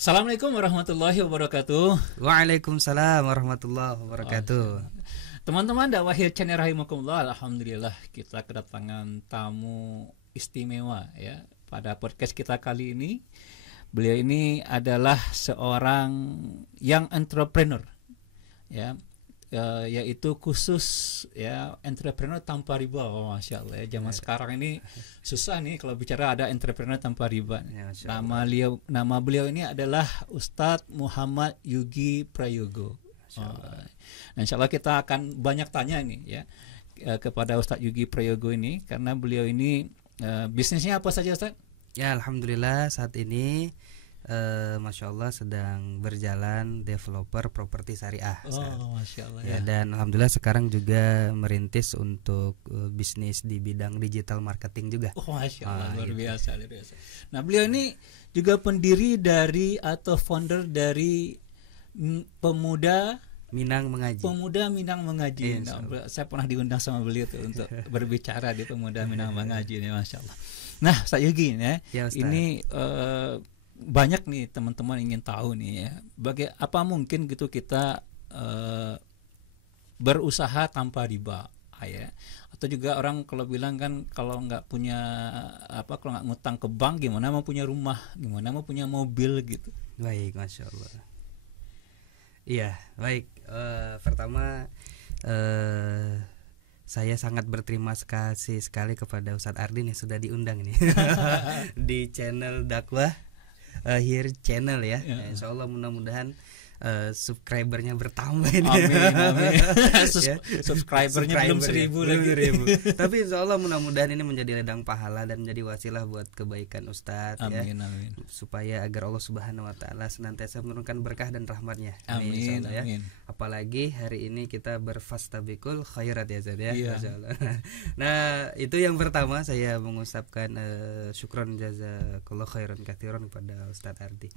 Assalamualaikum warahmatullahi wabarakatuh. Waalaikumsalam warahmatullahi wabarakatuh. Teman-teman dakwah channel rahimakumullah, alhamdulillah kita kedatangan tamu istimewa ya pada podcast kita kali ini. Beliau ini adalah seorang young entrepreneur ya, yaitu khusus ya entrepreneur tanpa riba. Oh, Masya Allah ya, zaman sekarang ini susah nih kalau bicara ada entrepreneur tanpa riba. Ya, Nama beliau ini adalah Ustadz Muhammad Yugi Prayogo. Insya Allah kita akan banyak tanya nih ya kepada Ustadz Yugi Prayogo ini, karena beliau ini bisnisnya apa saja, Ustadz? Ya, alhamdulillah saat ini Masya Allah sedang berjalan developer properti syariah. Oh, Masya Allah ya. Dan alhamdulillah sekarang juga merintis untuk bisnis di bidang digital marketing juga. Oh, Masya Allah, luar biasa. Nah, beliau ini juga pendiri dari atau founder dari Pemuda Minang Mengaji. Nah, saya pernah diundang sama beliau tuh untuk berbicara di Pemuda Minang Mengaji ini, Masya Allah. Nah, Ustaz Yugi ya, ini banyak nih teman-teman ingin tahu nih ya, apa mungkin gitu kita berusaha tanpa riba ya, atau juga orang kalau bilang kan kalau nggak punya kalau nggak ngutang ke bank gimana mau punya rumah, gimana mau punya mobil gitu. Baik, Masya Allah. Iya, baik. Pertama saya sangat berterima kasih sekali kepada Ustadz Ardin yang sudah diundang nih di channel dakwah Akhir channel ya. Insya Allah mudah-mudahan subscribernya bertambah ini. Amin. Subscribernya belum 1000 lagi. Tapi insya Allah mudah-mudahan ini menjadi ladang pahala dan menjadi wasilah buat kebaikan Ustadz. Amin. Supaya agar Allah Subhanahu Wa Taala senantiasa menurunkan berkah dan rahmatnya. Amin. Ya. Apalagi hari ini kita berfastabiqul khairat ya Zad ya. Masya Allah. Nah, itu yang pertama saya mengucapkan syukron jazakallah khairan katsiran kepada Ustadz Ardi.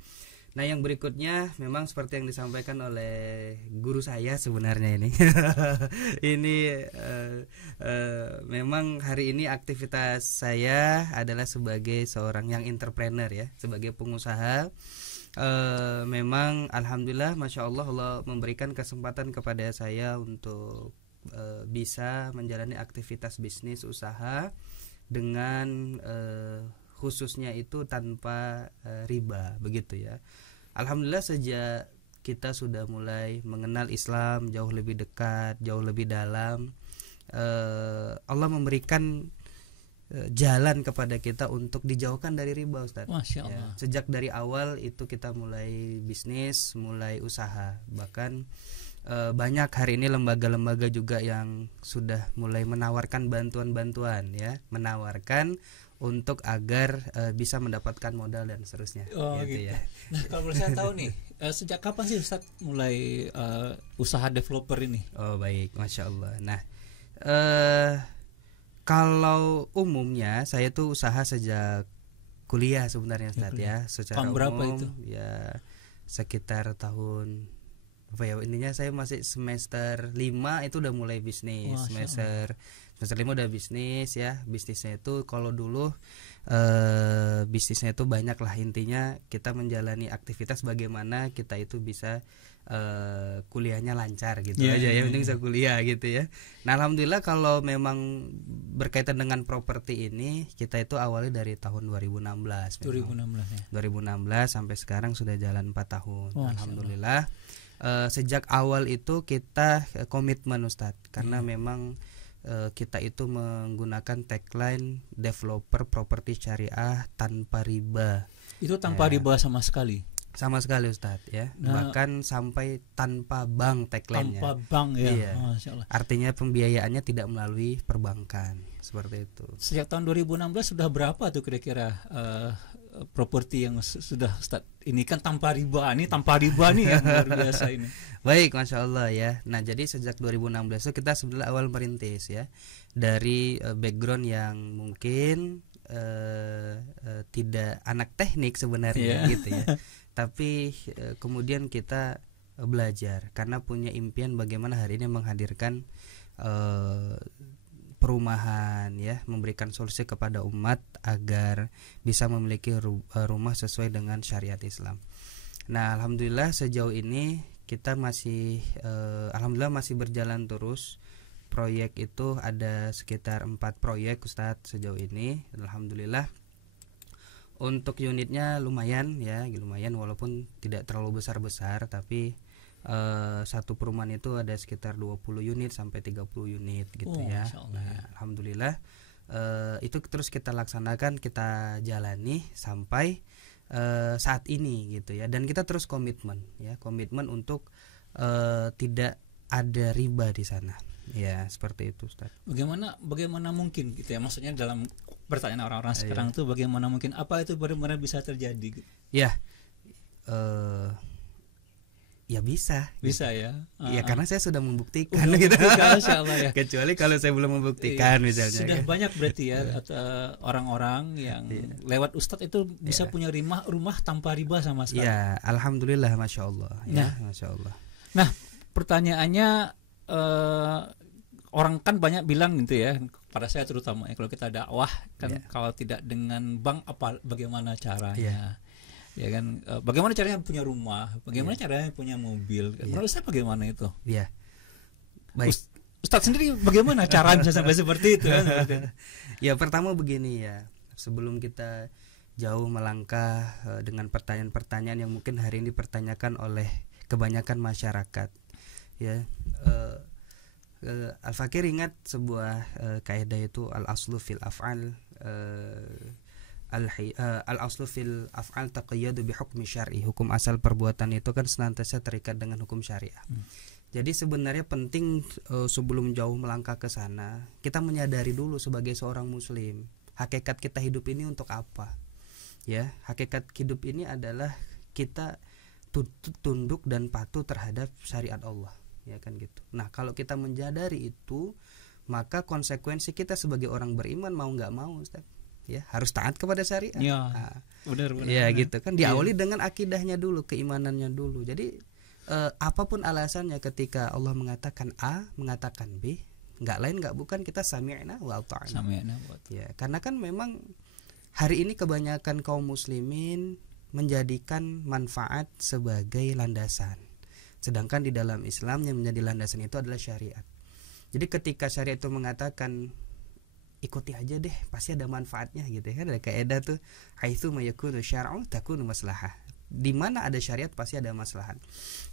Nah, yang berikutnya memang seperti yang disampaikan oleh guru saya sebenarnya ini. Ini memang hari ini aktivitas saya adalah sebagai seorang yang entrepreneur ya, sebagai pengusaha. Memang alhamdulillah Masya Allah Allah memberikan kesempatan kepada saya untuk bisa menjalani aktivitas bisnis usaha dengan khususnya itu tanpa riba begitu ya. Alhamdulillah sejak kita sudah mulai mengenal Islam jauh lebih dekat, jauh lebih dalam, Allah memberikan jalan kepada kita untuk dijauhkan dari riba, Ustaz. Masya Allah. Ya, sejak dari awal itu kita mulai bisnis, mulai usaha. Bahkan banyak hari ini lembaga-lembaga juga yang sudah mulai menawarkan bantuan-bantuan ya, menawarkan untuk agar bisa mendapatkan modal dan seterusnya. Gitu ya. Nah, kalau boleh saya tahu nih, sejak kapan sih Ustaz mulai usaha developer ini? Oh, baik, Masya Allah. Nah, kalau umumnya saya tuh usaha sejak kuliah sebenarnya Ustaz ya. Secara tahun berapa umum, itu? Ya sekitar tahun intinya saya masih semester 5 itu udah mulai bisnis. Semester 5 udah bisnis ya. Bisnisnya itu kalau dulu bisnisnya itu banyak lah, intinya kita menjalani aktivitas bagaimana kita itu bisa kuliahnya lancar gitu aja ya, penting bisa kuliah gitu ya. Nah, alhamdulillah kalau memang berkaitan dengan properti ini kita itu awalnya dari tahun 2016 ya. 2016 sampai sekarang sudah jalan 4 tahun. Alhamdulillah. Sejak awal itu kita komitmen Ustadz, karena memang kita itu menggunakan tagline developer properti syariah tanpa riba. Itu tanpa riba sama sekali. Sama sekali Ustadz ya. Bahkan sampai tanpa bank tagline-nya. Tanpa bank ya. Iya. Masya Allah. Artinya pembiayaannya tidak melalui perbankan, seperti itu. Sejak tahun 2016 sudah berapa tuh kira-kira properti yang sudah Ustadz? Ini kan tanpa riba, ini tanpa riba nih yang luar biasa ini. Baik, Masya Allah ya. Nah, jadi sejak 2016 itu kita sebenarnya awal merintis ya, dari background yang mungkin tidak anak teknik sebenarnya gitu ya. Tapi kemudian kita belajar karena punya impian bagaimana hari ini menghadirkan perumahan ya, memberikan solusi kepada umat agar bisa memiliki rumah sesuai dengan syariat Islam. Nah, alhamdulillah sejauh ini kita masih alhamdulillah masih berjalan terus. Proyek itu ada sekitar 4 proyek Ustadz sejauh ini. Alhamdulillah. Untuk unitnya lumayan ya, lumayan walaupun tidak terlalu besar-besar, tapi satu perumahan itu ada sekitar 20 unit sampai 30 unit gitu ya. Nah, alhamdulillah itu terus kita laksanakan, kita jalani sampai saat ini gitu ya. Dan kita terus komitmen untuk tidak ada riba di sana. Ya, seperti itu Ustaz. Bagaimana mungkin gitu ya, maksudnya dalam pertanyaan orang-orang sekarang tuh bagaimana mungkin, apa itu benar-benar bisa terjadi? Ya, ya bisa gitu. Ya. Ya karena saya sudah membuktikan gitu. Ya. Kecuali kalau saya belum membuktikan misalnya. Sudah banyak berarti ya orang-orang yang lewat Ustadz itu bisa punya rumah tanpa riba sama sekali. Ya, alhamdulillah, masya Allah. Ya, masya Allah. Nah, pertanyaannya orang kan banyak bilang gitu ya, pada saya terutama ya, kalau kita dakwah kan kalau tidak dengan bank bagaimana caranya? Ya kan, bagaimana caranya punya rumah, bagaimana caranya punya mobil? Menurut saya bagaimana itu? Ya. Baik. Ustadz sendiri bagaimana cara bisa sampai seperti itu kan? Ya, pertama begini ya, sebelum kita jauh melangkah dengan pertanyaan-pertanyaan yang mungkin hari ini dipertanyakan oleh kebanyakan masyarakat. Ya, Al-Fakir ingat sebuah kaidah itu al-aslu fil af'al al-aslu fil af'al taqayyadu bi hukmi syar'i. Hukum asal perbuatan itu kan senantiasa terikat dengan hukum syariah. Jadi sebenarnya penting sebelum jauh melangkah ke sana, kita menyadari dulu sebagai seorang muslim, hakikat kita hidup ini untuk apa? Ya, hakikat hidup ini adalah kita tunduk dan patuh terhadap syariat Allah. Ya kan gitu. Nah, kalau kita menyadari itu, maka konsekuensi kita sebagai orang beriman mau nggak mau, Ustaz, ya harus taat kepada syariat. Ya, benar. Ya gitu kan, diawali dengan akidahnya dulu, keimanannya dulu. Jadi apapun alasannya ketika Allah mengatakan A, mengatakan B, nggak lain nggak bukan kita sami'na wa ata'na. Ya, karena kan memang hari ini kebanyakan kaum muslimin menjadikan manfaat sebagai landasan. Sedangkan di dalam Islam yang menjadi landasan itu adalah syariat. Jadi ketika syariat itu mengatakan ikuti aja deh, pasti ada manfaatnya gitu ya. Ada kaidah tuh, haitsu mayakunu syar'u takunu maslahah. Di mana ada syariat pasti ada maslahat.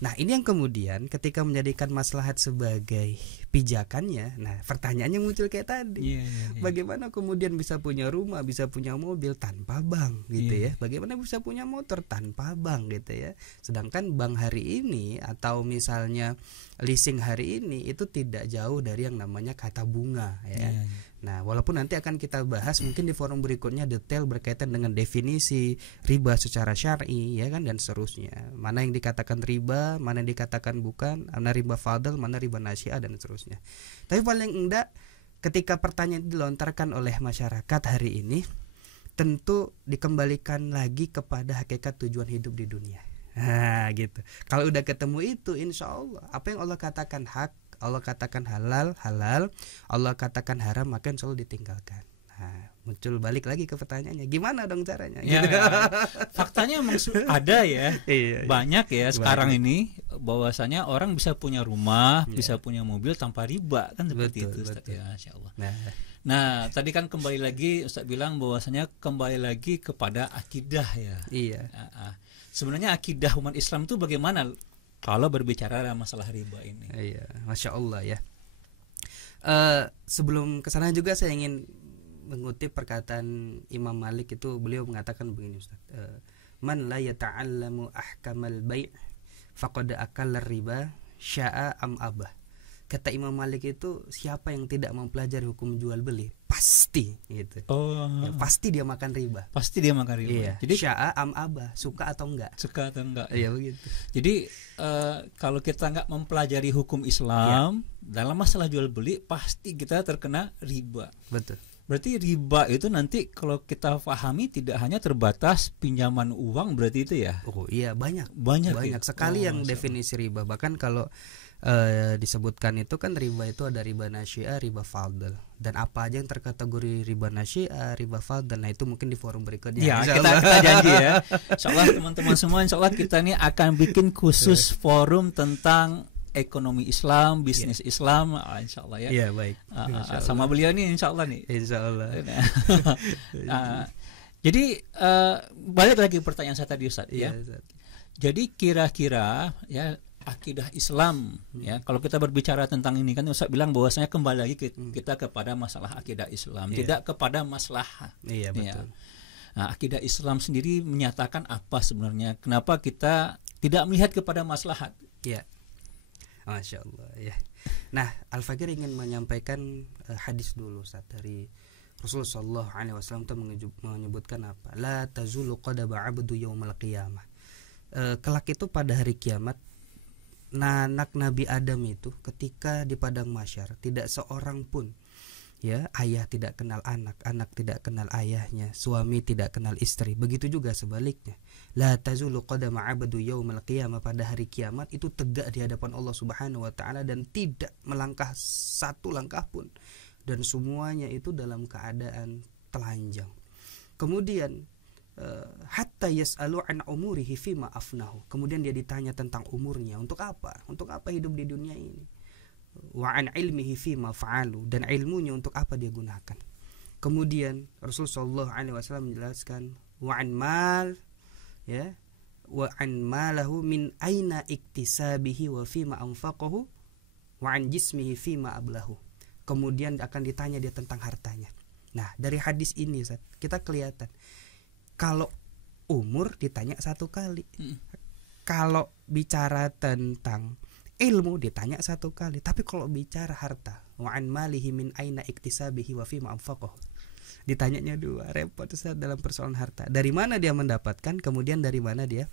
Nah, ini yang kemudian ketika menjadikan maslahat sebagai pijakannya, nah pertanyaannya muncul kayak tadi. Bagaimana kemudian bisa punya rumah, bisa punya mobil tanpa bank gitu ya. Bagaimana bisa punya motor tanpa bank gitu ya. Sedangkan bank hari ini atau misalnya leasing hari ini itu tidak jauh dari yang namanya kata bunga ya. Nah, walaupun nanti akan kita bahas mungkin di forum berikutnya detail berkaitan dengan definisi riba secara syar'i ya kan, dan seterusnya. Mana yang dikatakan riba, mana yang dikatakan bukan, mana riba fadl, mana riba nasi'ah dan seterusnya. Tapi paling enggak ketika pertanyaan dilontarkan oleh masyarakat hari ini, tentu dikembalikan lagi kepada hakikat tujuan hidup di dunia. Nah, gitu. Kalau udah ketemu itu, insya Allah apa yang Allah katakan hak, Allah katakan halal, Allah katakan haram, maka selalu ditinggalkan. Nah, muncul balik lagi ke pertanyaannya, gimana dong caranya? Ya, gitu. Faktanya memang ada ya, banyak ya sekarang ini bahwasanya orang bisa punya rumah, bisa punya mobil tanpa riba kan, seperti itu Ustaz. Ya, Masya Allah. Nah, tadi kan kembali lagi Ustaz bilang bahwasanya kembali lagi kepada akidah ya. Iya. Sebenarnya akidah umat Islam itu bagaimana kalau berbicara masalah riba ini? Iya, Masya Allah ya. Sebelum kesana juga saya ingin mengutip perkataan Imam Malik itu, beliau mengatakan begini Ustaz. Man la yata'allamu ahkamal bai' faqad akalla riba sya'a am abah. Kata Imam Malik itu, siapa yang tidak mempelajari hukum jual beli pasti gitu. Ya, pasti dia makan riba. Pasti dia makan riba. Iya. Jadi sya'a am abah, suka atau enggak? Suka atau enggak? Iya begitu. Jadi kalau kita enggak mempelajari hukum Islam dalam masalah jual beli, pasti kita terkena riba. Betul. Berarti riba itu nanti kalau kita pahami tidak hanya terbatas pinjaman uang, berarti itu ya? Oh iya, banyak ya? sekali yang definisi riba. Bahkan kalau disebutkan itu kan riba itu ada riba nasyia, riba fadl, dan apa aja yang terkategori riba nasyia, riba fadl, nah itu mungkin di forum berikutnya. Ya, kita janji ya. Insyaallah teman-teman semua, insyaallah kita ini akan bikin khusus forum tentang ekonomi Islam, bisnis Islam, insyaallah ya. Iya, baik. Sama beliau nih insyaallah nih. Insyaallah. Jadi balik lagi pertanyaan saya tadi Ustaz ya. Ustaz. Jadi kira-kira ya akidah Islam ya, kalau kita berbicara tentang ini kan Ustaz bilang bahwasanya kembali lagi kita kepada masalah akidah Islam, tidak kepada masalah. Iya, betul. Nah, akidah Islam sendiri menyatakan apa sebenarnya? Kenapa kita tidak melihat kepada maslahat? Iya. Masya Allah ya. Nah, Al-Fakir ingin menyampaikan hadis dulu Ustaz dari Rasulullah sallallahu alaihi wasallam itu menyebutkan apa? La tazulu qadama 'abdu yaumal qiyamah. Kelak itu pada hari kiamat, anak Nabi Adam itu ketika di padang mahsyar tidak seorang pun, ya, ayah tidak kenal anak, anak tidak kenal ayahnya, suami tidak kenal istri. Begitu juga sebaliknya. La tazulu qadama 'abdu yaumal qiyamah, pada hari kiamat itu tegak di hadapan Allah Subhanahu wa taala dan tidak melangkah satu langkah pun, dan semuanya itu dalam keadaan telanjang. Kemudian hatta yas'alu an umurihi fima afnahu, kemudian dia ditanya tentang umurnya, untuk apa hidup di dunia ini, wa an ilmihi fima fa'alu, dan ilmunya untuk apa dia gunakan. Kemudian Rasulullah sallallahu alaihi wasallam menjelaskan wa an mal, ya, wa an malahu min aina iktisabihi wa fima anfaqahu wa an jismihi fima ablahu. Kemudian akan ditanya dia tentang hartanya. Nah, dari hadis ini Ustaz, kita kelihatan kalau umur ditanya satu kali, kalau bicara tentang ilmu ditanya satu kali, tapi kalau bicara harta, wa an malihi min aina iktisabihi wa fima anfaqahu, ditanyanya dua. Repot Ustaz dalam persoalan harta. Dari mana dia mendapatkan, kemudian dari mana dia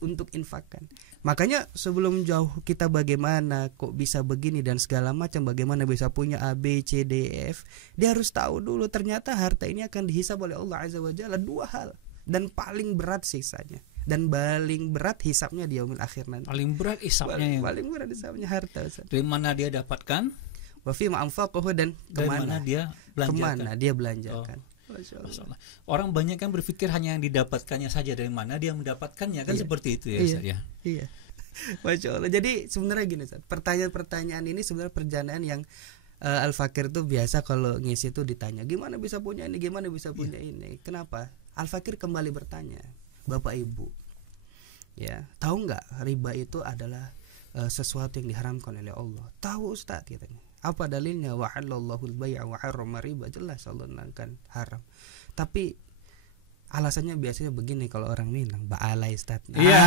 untuk infakkan. Makanya sebelum jauh kita bagaimana kok bisa begini dan segala macam, bagaimana bisa punya A, B, C, D, F, dia harus tahu dulu ternyata harta ini akan dihisab oleh Allah Azza wa Jalla dua hal, dan paling berat siksanya dan paling berat hisabnya di yaumil akhir nanti. Paling berat hisabnya. Paling berat hisabnya harta Ustaz. Dari mana dia dapatkan? Wa fi ma anfaqahu, dan kemana dia belanjakan. Masya Allah. Orang banyak kan berpikir hanya yang didapatkannya saja, dari mana dia mendapatkannya kan, seperti itu ya Ustaz ya. Iya. Masya Allah. Jadi sebenarnya gini Ustaz, pertanyaan-pertanyaan ini sebenarnya pertanyaan yang Al-Fakir tuh biasa kalau ngisi tuh ditanya, gimana bisa punya ini, gimana bisa punya ini. Kenapa? Al-Fakir kembali bertanya, Bapak Ibu, ya, tahu nggak riba itu adalah sesuatu yang diharamkan oleh Allah? Tahu Ustaz, katanya. Apa dalilnya? Wa halallahu al-bai'a wa harrama riba, jelas Allah menerangkan haram. Tapi alasannya biasanya begini kalau orang Minang, ba'alai Ustaz. Iya.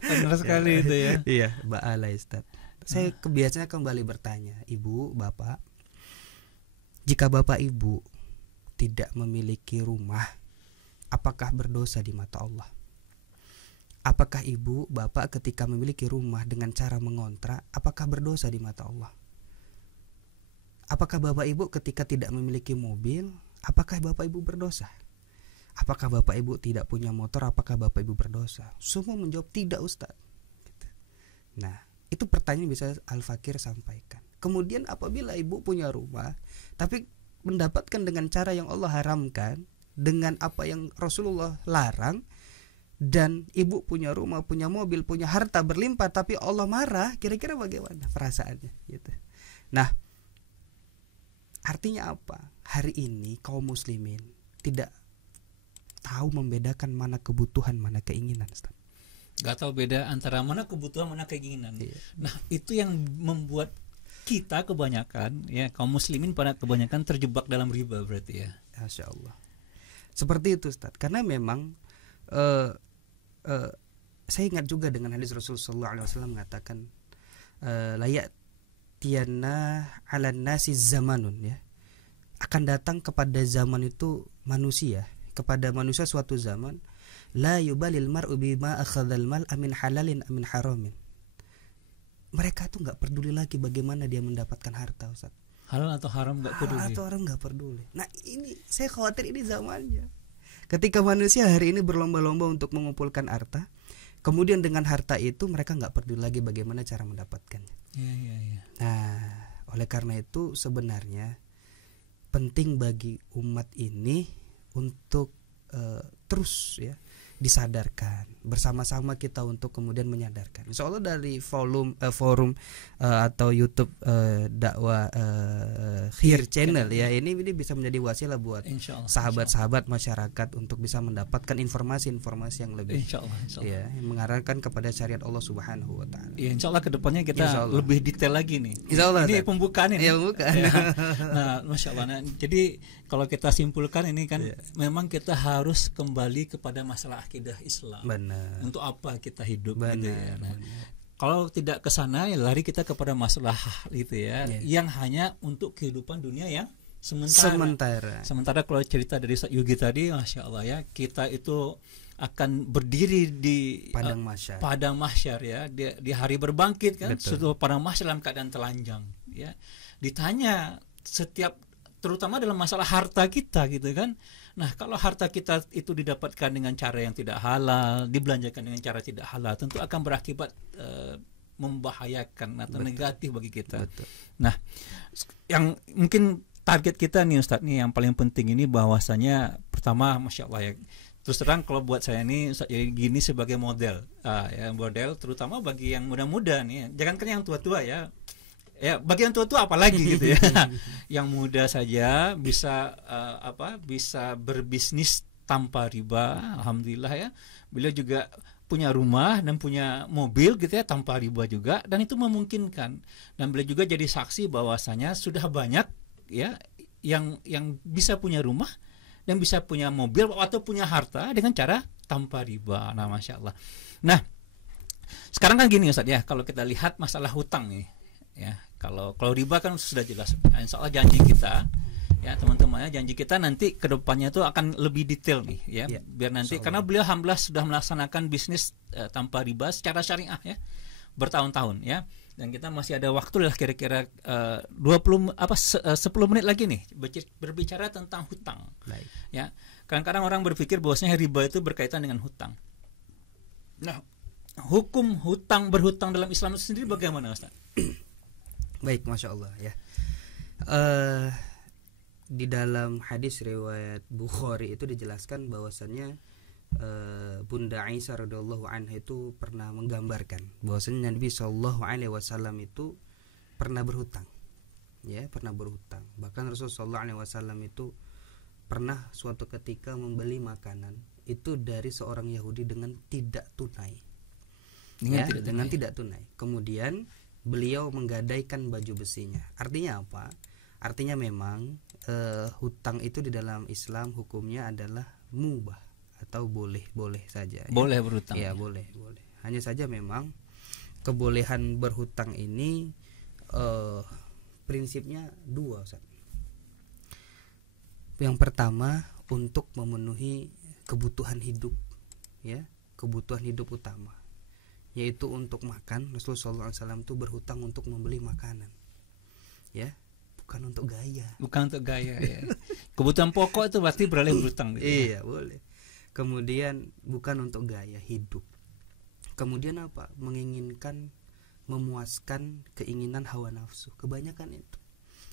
Benar sekali itu ya. Iya, ba'alai Ustaz. Saya biasanya kembali bertanya, Ibu, Bapak, jika Bapak Ibu tidak memiliki rumah, apakah berdosa di mata Allah? Apakah ibu, bapak ketika memiliki rumah dengan cara mengontrak, apakah berdosa di mata Allah? Apakah bapak ibu ketika tidak memiliki mobil, apakah bapak ibu berdosa? Apakah bapak ibu tidak punya motor, apakah bapak ibu berdosa? Semua menjawab tidak Ustaz. Nah, itu pertanyaan bisa Al-Fakir sampaikan. Kemudian apabila ibu punya rumah, tapi mendapatkan dengan cara yang Allah haramkan, dengan apa yang Rasulullah larang, dan ibu punya rumah, punya mobil, punya harta berlimpah, tapi Allah marah, kira-kira bagaimana perasaannya gitu. Nah, artinya apa? Hari ini kaum muslimin tidak tahu membedakan mana kebutuhan, mana keinginan, Ustaz. Gak tahu beda antara mana kebutuhan, mana keinginan. Iya. Nah, itu yang membuat kita kebanyakan, ya, kaum muslimin pada kebanyakan terjebak dalam riba berarti ya. Masya Allah. Seperti itu Ustaz. Karena memang saya ingat juga dengan hadis Rasulullah SAW mengatakan layak tiana ala nasi zamanun, ya, akan datang kepada zaman itu manusia, kepada manusia suatu zaman, la yubalil mar'u bima akhadzal mal amin halalin amin haramin. Mereka tuh nggak peduli lagi bagaimana dia mendapatkan harta Ustaz. Halal atau haram nggak peduli. Halal atau haram nggak peduli. Nah, ini saya khawatir ini zamannya. Ketika manusia hari ini berlomba-lomba untuk mengumpulkan harta, Kemudian dengan harta itu mereka nggak peduli lagi bagaimana cara mendapatkannya. Nah, oleh karena itu sebenarnya penting bagi umat ini untuk terus ya disadarkan, bersama-sama kita untuk kemudian menyadarkan. Insya Allah dari forum atau YouTube dakwah Khir Channel ya, ini bisa menjadi wasilah buat sahabat-sahabat masyarakat untuk bisa mendapatkan informasi-informasi yang lebih insya Allah. Ya, yang mengarahkan kepada syariat Allah Subhanahu Wa Taala. Ya, insya Allah kedepannya kita lebih detail lagi nih. Insya Allah, ini pembukaan ini. Ya, bukan. Ya. Nah, masya Allah. Nah, jadi kalau kita simpulkan ini kan memang kita harus kembali kepada masalah akidah Islam. Benar. Untuk apa kita hidup? Benar. Gitu ya. Nah, kalau tidak ke sana ya lari kita kepada masalah itu ya, yang hanya untuk kehidupan dunia yang sementara. Sementara kalau cerita dari Ustaz Yugi tadi, masya Allah ya, kita itu akan berdiri di padang mahsyar ya, di hari berbangkit kan, suatu padang mahsyar dalam keadaan telanjang ya. Ditanya setiap, terutama dalam masalah harta kita gitu kan. Nah, kalau harta kita itu didapatkan dengan cara yang tidak halal, dibelanjakan dengan cara tidak halal, tentu akan berakibat membahayakan atau negatif bagi kita. Nah, yang mungkin target kita nih Ustadz nih yang paling penting ini bahwasanya pertama, masya Allah ya, terus terang kalau buat saya ini Ustadz jadi gini sebagai model, ya model terutama bagi yang muda-muda nih, jangankan yang tua-tua ya. Ya, bagi yang tua-tua apalagi gitu ya. Yang muda saja bisa bisa berbisnis tanpa riba, alhamdulillah ya. Beliau juga punya rumah dan punya mobil gitu ya tanpa riba juga, dan itu memungkinkan. Dan beliau juga jadi saksi bahwasanya sudah banyak ya yang bisa punya rumah dan bisa punya mobil atau punya harta dengan cara tanpa riba. Nah, masya Allah. Nah, sekarang kan gini Ustaz ya, kalau kita lihat masalah hutang nih ya, kalau riba kan sudah jelas. Insya Allah janji kita ya teman-teman ya, janji kita nanti kedepannya itu akan lebih detail nih ya, biar nanti karena beliau alhamdulillah sudah melaksanakan bisnis tanpa riba secara syariah ya bertahun-tahun ya, dan kita masih ada waktu lah kira-kira 10 menit lagi nih berbicara tentang hutang. Ya, kadang-kadang orang berpikir bahwasanya riba itu berkaitan dengan hutang. Nah, hukum berhutang dalam Islam itu sendiri bagaimana Ustaz? Baik, masya Allah ya. Di dalam hadis riwayat Bukhari itu dijelaskan bahwasannya Bunda Aisyah radhiyallahu anha itu pernah menggambarkan bahwasannya Nabi Shallallahu Alaihi Wasallam itu pernah berhutang, ya pernah berhutang. Bahkan Rasulullah Shallallahu Alaihi Wasallam itu pernah suatu ketika membeli makanan itu dari seorang Yahudi dengan tidak tunai, dengan tidak tunai. Kemudian beliau menggadaikan baju besinya. Artinya apa? Artinya memang hutang itu di dalam Islam hukumnya adalah mubah atau boleh saja. Boleh berhutang. Ya, boleh. Hanya saja memang kebolehan berhutang ini prinsipnya dua, Ustaz. Yang pertama untuk memenuhi kebutuhan hidup, ya, kebutuhan hidup utama, yaitu untuk makan. Rasulullah SAW itu berhutang untuk membeli makanan, ya, bukan untuk gaya. Ya. Kebutuhan pokok itu pasti beralih berhutang gitu. Iya, boleh. Kemudian bukan untuk gaya hidup. Kemudian apa? Menginginkan, memuaskan keinginan hawa nafsu. Kebanyakan itu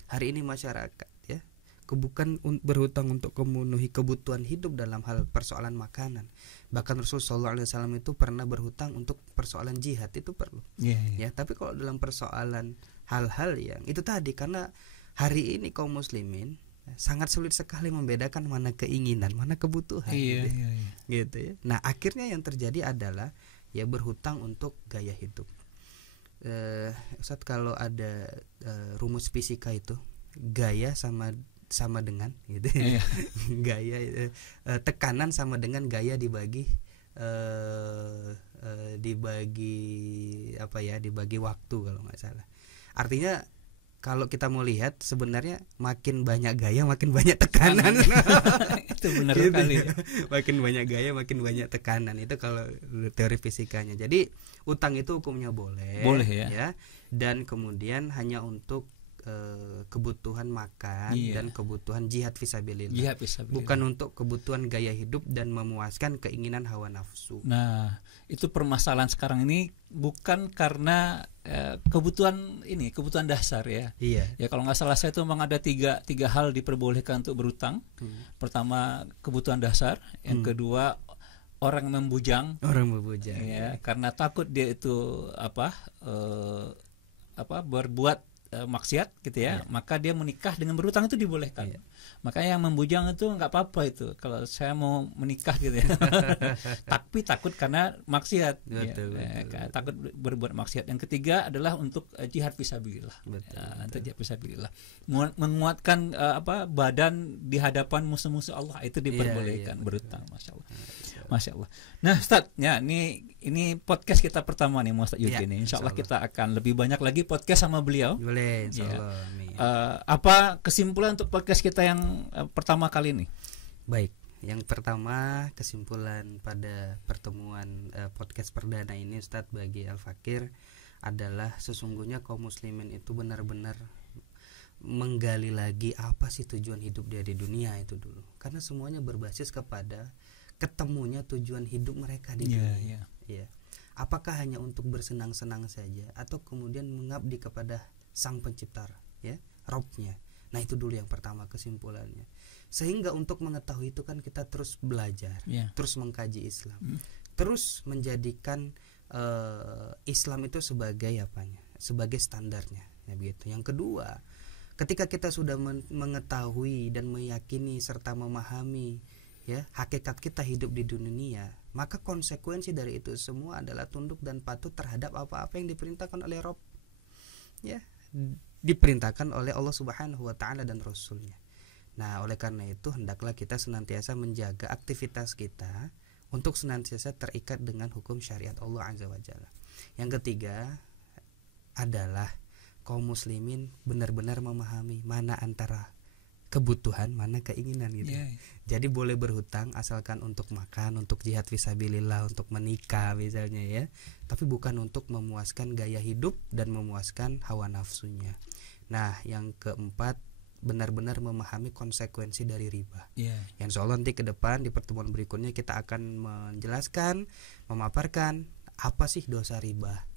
hari ini masyarakat ya, bukan berhutang untuk memenuhi kebutuhan hidup dalam hal persoalan makanan. Bahkan Rasulullah SAW itu pernah berhutang untuk persoalan jihad, itu perlu. Ya, tapi kalau dalam persoalan hal-hal yang itu tadi, karena hari ini kaum muslimin sangat sulit sekali membedakan mana keinginan, mana kebutuhan. Gitu ya. Nah, akhirnya yang terjadi adalah ya berhutang untuk gaya hidup. Ustaz, kalau ada rumus fisika itu gaya sama dengan gitu. Gaya tekanan sama dengan gaya dibagi dibagi waktu kalau nggak salah. Artinya kalau kita mau lihat sebenarnya makin banyak gaya makin banyak tekanan. Itu benar sekali. Makin banyak gaya makin banyak tekanan, itu kalau teori fisikanya. Jadi utang itu hukumnya boleh ya. Dan kemudian hanya untuk kebutuhan makan dan kebutuhan jihad fisabilillah. Bukan untuk kebutuhan gaya hidup dan memuaskan keinginan hawa nafsu. Nah, itu permasalahan sekarang ini bukan karena kebutuhan dasar ya. Iya. Ya kalau nggak salah saya itu memang ada tiga hal diperbolehkan untuk berutang. Pertama kebutuhan dasar, yang kedua orang membujang. Ya, karena takut dia itu berbuat maksiat gitu ya, maka dia menikah dengan berhutang itu dibolehkan. Makanya yang membujang itu nggak apa-apa itu kalau saya mau menikah gitu ya. Tapi takut karena maksiat, betul. Takut berbuat maksiat. Yang ketiga adalah untuk jihad fisabilillah. Untuk jihad fisabilillah, menguatkan badan di hadapan musuh-musuh Allah, itu diperbolehkan berhutang. Masya Allah. Nah, Ustaz, ya ini podcast kita pertama nih, Ustaz Yugi nih. Insya Allah kita akan lebih banyak lagi podcast sama beliau. Boleh, insya Allah. Apa kesimpulan untuk podcast kita yang pertama kali ini? Baik, yang pertama kesimpulan pada pertemuan podcast perdana ini, Ustaz, bagi Al-Fakir adalah sesungguhnya kaum muslimin itu benar-benar menggali lagi apa sih tujuan hidup dia di dunia itu dulu. Karena semuanya berbasis kepada ketemunya tujuan hidup mereka di dunia. Apakah hanya untuk bersenang-senang saja atau kemudian mengabdi kepada Sang Pencipta, ya, Robnya. Nah, itu dulu yang pertama kesimpulannya. Sehingga untuk mengetahui itu kan kita terus belajar, terus mengkaji Islam, terus menjadikan Islam itu sebagai sebagai standarnya, ya begitu. Yang kedua, ketika kita sudah mengetahui dan meyakini serta memahami hakikat kita hidup di dunia, maka konsekuensi dari itu semua adalah tunduk dan patuh terhadap apa-apa yang diperintahkan oleh Rabb, diperintahkan oleh Allah Subhanahu wa taala dan Rasulnya. Nah, oleh karena itu hendaklah kita senantiasa menjaga aktivitas kita untuk senantiasa terikat dengan hukum syariat Allah Azza wa Jalla. Yang ketiga adalah kaum muslimin benar-benar memahami mana antara kebutuhan, mana keinginan gitu. Jadi boleh berhutang asalkan untuk makan, untuk jihad fisabilillah, untuk menikah misalnya ya. Tapi bukan untuk memuaskan gaya hidup dan memuaskan hawa nafsunya. Nah, yang keempat, benar-benar memahami konsekuensi dari riba. Yang insya Allah nanti ke depan di pertemuan berikutnya kita akan menjelaskan, memaparkan apa sih dosa riba.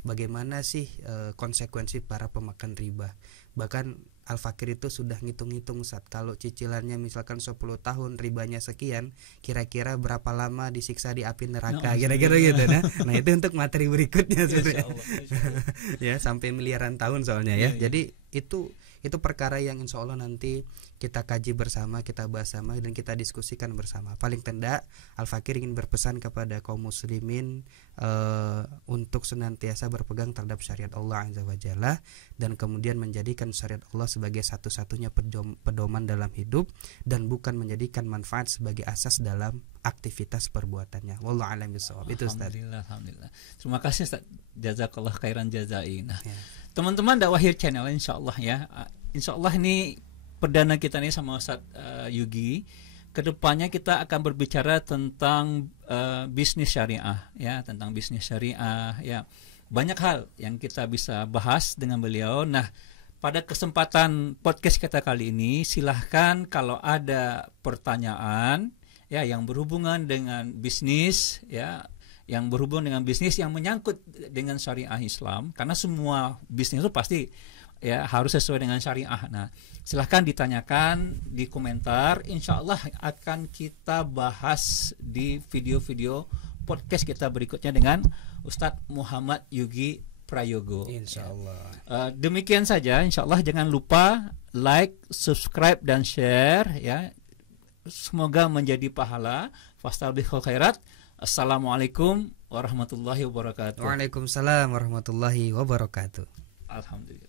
Bagaimana sih konsekuensi para pemakan riba. Bahkan Al-Fakir itu sudah ngitung-ngitung saat kalau cicilannya misalkan 10 tahun ribanya sekian, kira-kira berapa lama disiksa di api neraka, kira-kira gitu. Nah itu untuk materi berikutnya sebenarnya. Sampai miliaran tahun soalnya ya. Jadi itu perkara yang insya Allah nanti kita kaji bersama, kita bahas sama, dan kita diskusikan bersama. Paling tidak Al-Fakir ingin berpesan kepada kaum muslimin untuk senantiasa berpegang terhadap syariat Allah Azza wa Jalla, dan kemudian menjadikan syariat Allah sebagai satu-satunya pedoman dalam hidup, dan bukan menjadikan manfaat sebagai asas dalam aktivitas perbuatannya. Wallahu a'lam bishawab. Itu Ustaz. Alhamdulillah. Terima kasih Ustaz. Jazakallah khairan jazain. Nah, teman-teman dakwah channel insyaallah ya. Insyaallah ini perdana kita nih sama Ustaz Yugi. Kedepannya kita akan berbicara tentang bisnis syariah ya, tentang bisnis syariah ya. Banyak hal yang kita bisa bahas dengan beliau. Nah, pada kesempatan podcast kita kali ini silahkan kalau ada pertanyaan ya yang berhubungan dengan bisnis ya, yang berhubungan dengan bisnis yang menyangkut dengan syariah Islam, karena semua bisnis itu pasti ya harus sesuai dengan syariah. Nah, silahkan ditanyakan di komentar, insya Allah akan kita bahas di video-video podcast kita berikutnya dengan Ustadz Muhammad Yugi Prayogo. Insya Allah. Demikian saja, insya Allah jangan lupa like, subscribe dan share ya. Semoga menjadi pahala. Fastabiqul khairat. Assalamualaikum warahmatullahi wabarakatuh. Waalaikumsalam warahmatullahi wabarakatuh. Alhamdulillah.